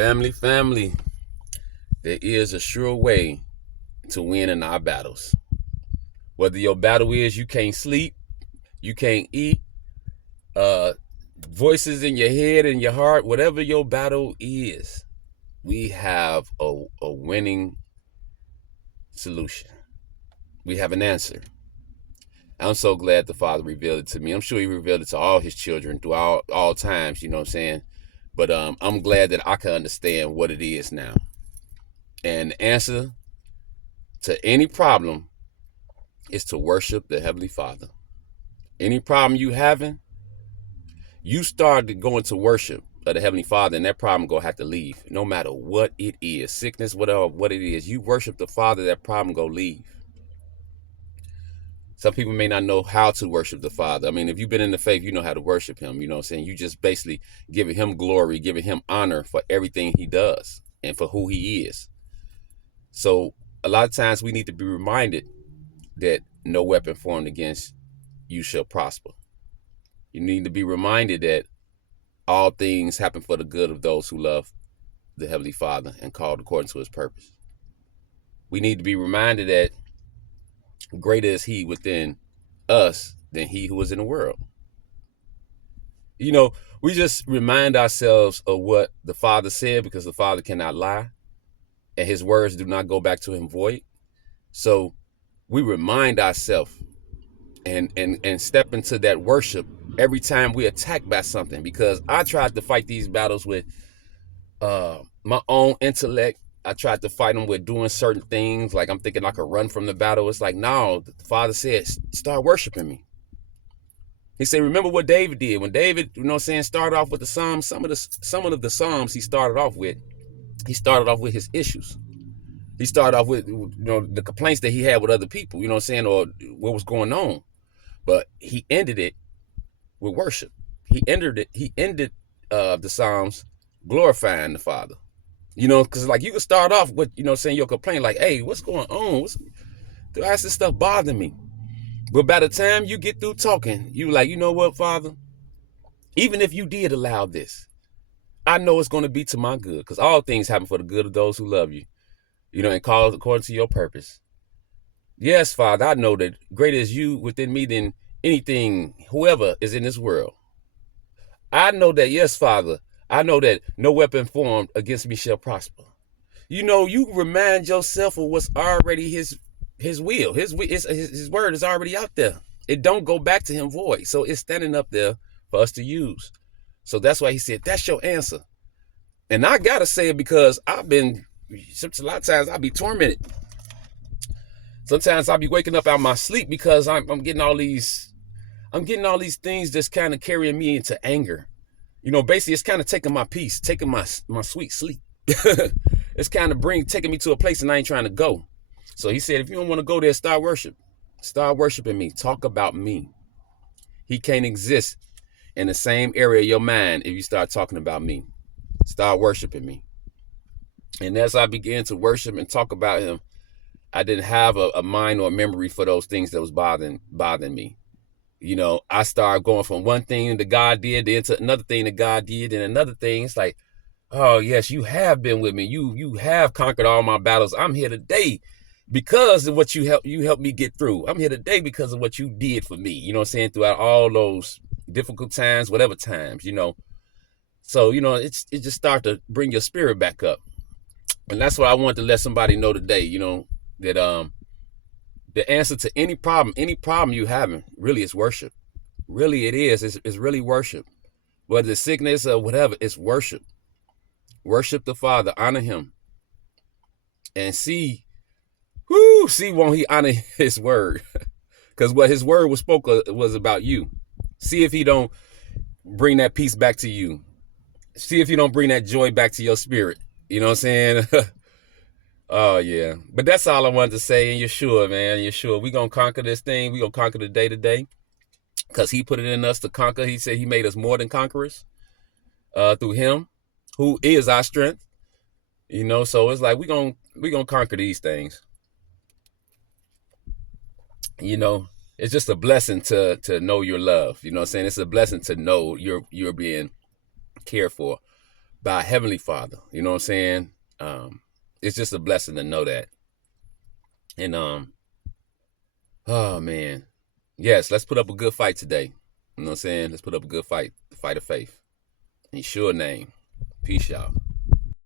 Family, there is a sure way to win in our battles. Whether your battle is you can't sleep, you can't eat, uh, voices in your head and your heart, whatever your battle is, we have a winning solution. We have an answer. I'm so glad the Father revealed it to me. I'm sure he revealed it to all his children through all times, you know what I'm saying? But I'm glad that I can understand what it is now. And the answer to any problem is to worship the Heavenly Father. Any problem you having, you start going to worship of the Heavenly Father, and that problem gonna have to leave, no matter what it is, sickness, whatever, what it is. You worship the Father, that problem go leave. Some people may not know how to worship the Father. I mean, if you've been in the faith, you know how to worship him. You know what I'm saying? You just basically giving him glory, giving him honor for everything he does and for who he is. So a lot of times we need to be reminded that no weapon formed against you shall prosper. You need to be reminded that all things happen for the good of those who love the Heavenly Father and called according to his purpose. We need to be reminded that greater is he within us than he who is in the world. You know, we just remind ourselves of what the Father said, because the Father cannot lie and his words do not go back to him void. So we remind ourselves and step into that worship every time we attacked by something, because I tried to fight these battles with my own intellect. I tried to fight them with doing certain things, like I'm thinking I could run from the battle. It's like, no, the Father said, start worshiping me. He said, remember what David did. When David, you know what I'm saying, started off with the Psalms, some of the Psalms he started off with his issues. He started off with, you know, the complaints that he had with other people, you know what I'm saying, or what was going on. But he ended it with worship. He ended the Psalms glorifying the Father. You know, because like you can start off with, you know, saying your complaint, like, hey, what's going on? Why is this stuff bothering me? But by the time you get through talking, you like, you know what, Father? Even if you did allow this, I know it's going to be to my good, because all things happen for the good of those who love you, you know, and called according to your purpose. Yes, Father, I know that greater is you within me than anything, whoever is in this world. I know that, yes, Father, I know that no weapon formed against me shall prosper. You know, you remind yourself of what's already his will. His word is already out there. It don't go back to him void. So it's standing up there for us to use. So that's why he said, that's your answer. And I got to say it, because a lot of times I'll be tormented. Sometimes I'll be waking up out of my sleep because I'm getting all these things just kind of carrying me into anger. You know, basically it's kind of taking my peace, taking my sweet sleep. It's kind of taking me to a place and I ain't trying to go. So he said, if you don't want to go there, start worshiping me. Talk about me. He can't exist in the same area of your mind if you start talking about me. Start worshiping me. And as I began to worship and talk about him, I didn't have a mind or a memory for those things that was bothering me. You know, I started going from one thing that God did into another thing that God did and another thing. It's like, oh, yes, you have been with me. You have conquered all my battles. I'm here today because of what you helped me get through. I'm here today because of what you did for me, you know what I'm saying, throughout all those difficult times, whatever times, you know. So, you know, it just started to bring your spirit back up. And that's what I wanted to let somebody know today, you know, that the answer to any problem you having really is worship. Really it is. It's really worship. Whether it's sickness or whatever, it's worship. Worship the Father, honor him. And see won't he honor his word? Because what his word was about you. See if he don't bring that peace back to you. See if you don't bring that joy back to your spirit. You know what I'm saying? Oh, yeah. But that's all I wanted to say. And Yeshua, man. Yeshua, we going to conquer this thing. We going to conquer the day to day. Because he put it in us to conquer. He said he made us more than conquerors through him, who is our strength. You know, so it's like we gonna conquer these things. You know, it's just a blessing to know your love. You know what I'm saying? It's a blessing to know you're being cared for by a Heavenly Father. You know what I'm saying? It's just a blessing to know that. And oh man, yes, let's put up a good fight today. You know what I'm saying? Let's put up a good fight, the fight of faith. In Yeshua's name. Peace, y'all.